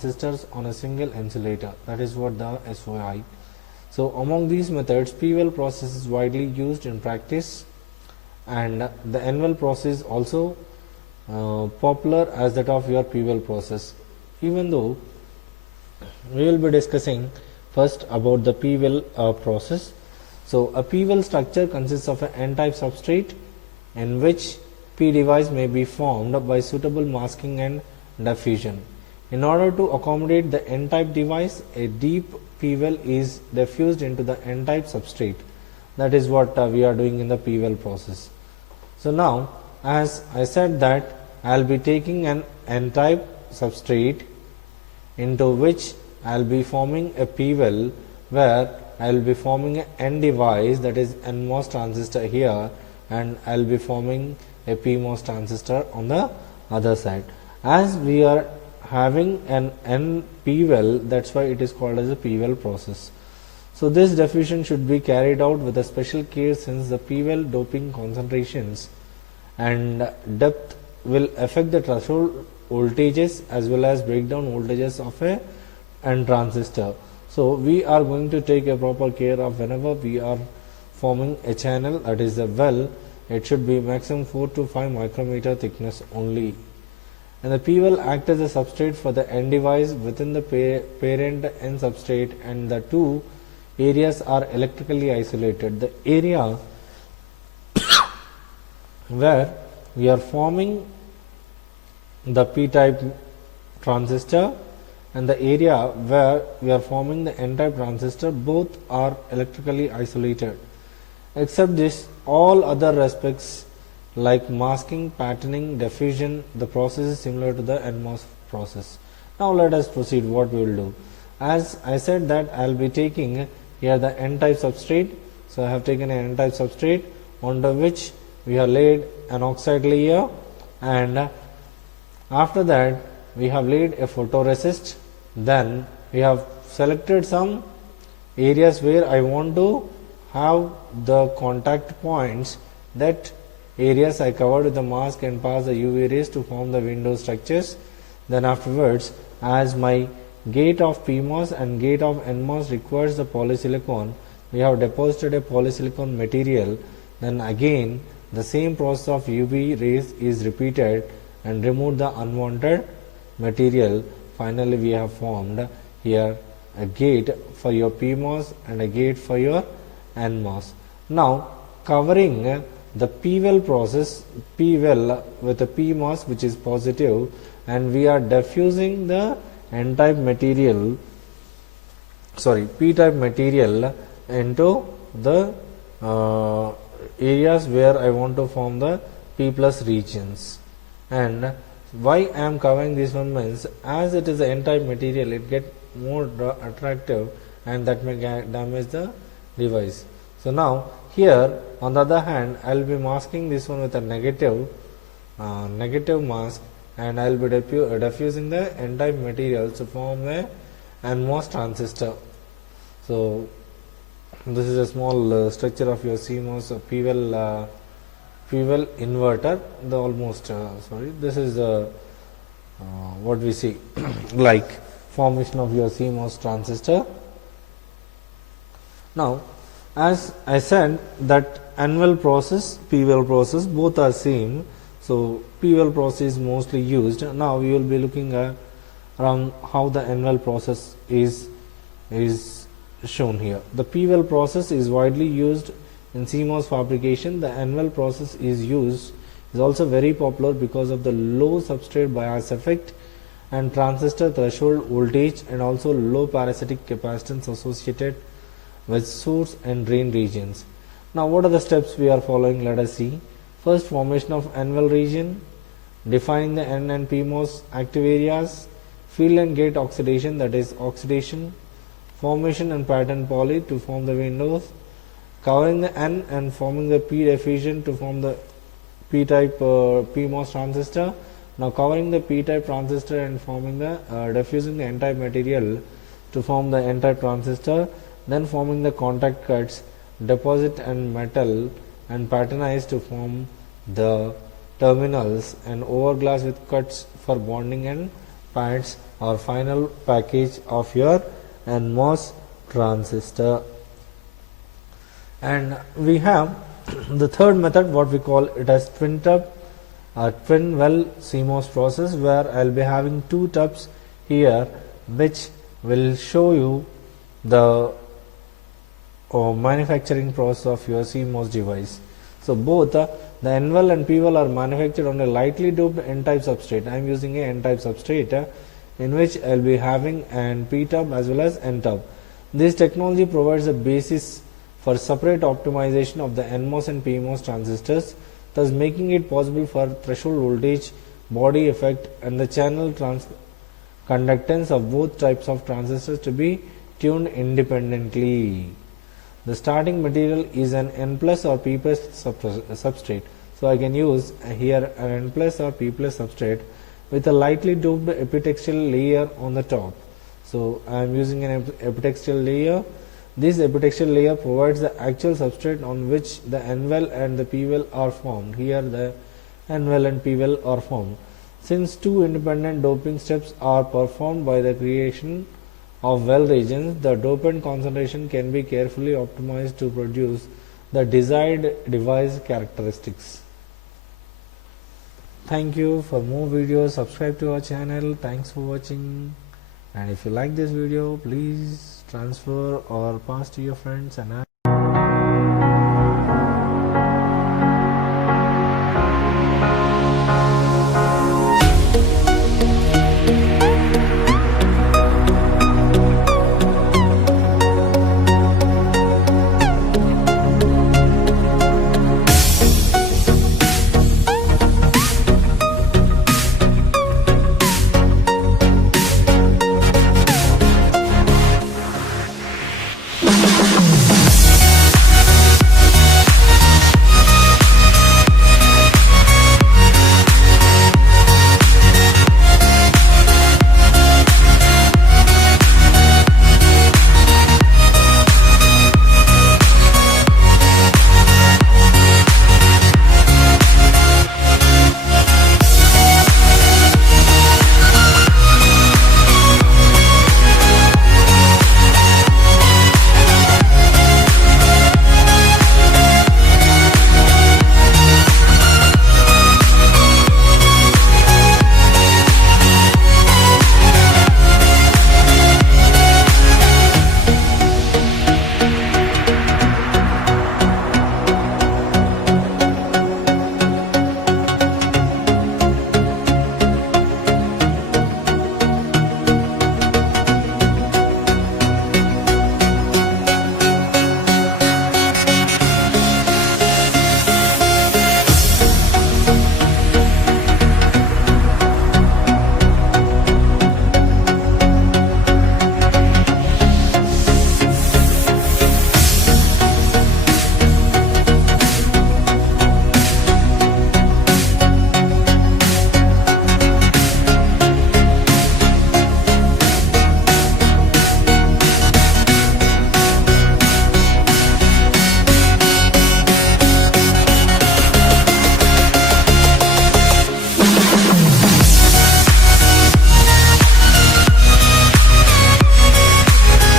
transistors on a single insulator. That is what the SOI. So among these methods, P-well process is widely used in practice, and the N-well process also popular as that of your P-well process. Even though we will be discussing first about the P-well process. So a P-well structure consists of an N-type substrate in which P device may be formed by suitable masking and diffusion. In order to accommodate the N-type device, a deep P-well is diffused into the N-type substrate. That is what we are doing in the P-well process. So now, as I said that I will be taking an N-type substrate into which I will be forming a P-well, where I will be forming an N device, that is NMOS transistor here, and I will be forming a PMOS transistor on the other side. As we are having an N P-well, that is why it is called as a P-well process. So this diffusion should be carried out with a special care, since the P-well doping concentrations and depth will affect the threshold voltages as well as breakdown voltages of a N transistor. So we are going to take a proper care of whenever we are forming a channel, that is a well, it should be maximum 4 to 5 micrometer thickness only. And the P-well acts as a substrate for the N device within the parent N substrate, and the two areas are electrically isolated. The area where we are forming the P-type transistor and the area where we are forming the N-type transistor, both are electrically isolated. Except this, all other respects like masking, patterning, diffusion, the process is similar to the NMOS process. Now let us proceed what we will do. As I said that I will be taking here the N-type substrate. So I have taken an N-type substrate onto which we have laid an oxide layer, and after that we have laid a photoresist. Then we have selected some areas where I want to have the contact points. That areas I covered with the mask and pass the UV rays to form the window structures. Then afterwards, as my gate of PMOS and gate of NMOS requires the polysilicon, we have deposited a polysilicon material. Then again the same process of UV rays is repeated and remove the unwanted material. Finally we have formed here a gate for your PMOS and a gate for your NMOS. Now covering the P-well process, P-well with a PMOS which is positive, and we are diffusing the N-type material, P-type material into the areas where I want to form the P plus regions. And why I am covering this one means, as it is the N-type material, it gets more attractive and that may damage the device. So now here on the other hand, I will be masking this one with a negative mask, and I will be diffusing the N-type material to form a NMOS transistor. So this is a small structure of your CMOS P-well inverter. The almost this is what we see like formation of your CMOS transistor. Now as I said that N-well process, P-well process, both are same. So P-well process is mostly used. Now we will be looking at around how the N-well process is shown here. The P-well process is widely used in CMOS fabrication. The N-well process is also very popular because of the low substrate bias effect and transistor threshold voltage, and also low parasitic capacitance associated with source and drain regions. Now what are the steps we are following? Let us see. First, formation of N-well region, defining the N and PMOS active areas, field and gate oxidation, that is oxidation, formation and pattern poly to form the windows, covering the N and forming the P diffusion to form the P-type PMOS transistor. Now covering the P-type transistor and forming the diffusing the N-type material to form the N-type transistor. Then forming the contact cuts, deposit and metal and patternize to form the terminals, and overglass with cuts for bonding and pads or final package of your NMOS transistor. And we have the third method, what we call it as twin tub or twin well CMOS process, where I'll be having two tubs here which will show you the manufacturing process of your CMOS device. So both the N-well and P-well are manufactured on a lightly doped N-type substrate. I am using a N-type substrate in which I will be having an P-tub as well as N-tub. This technology provides a basis for separate optimization of the NMOS and PMOS transistors, thus making it possible for threshold voltage, body effect, and the channel conductance of both types of transistors to be tuned independently. The starting material is an N plus or P plus substrate. So I can use here an N plus or P plus substrate with a lightly doped epitaxial layer on the top. So I am using an epitaxial layer. This epitaxial layer provides the actual substrate on which the N-well and the P-well are formed. Here the N-well and P-well are formed. Since two independent doping steps are performed by the creation of well regions, the dopant concentration can be carefully optimized to produce the desired device characteristics. Thank you. For more videos, subscribe to our channel. Thanks for watching. And if you like this video, please transfer or pass to your friends and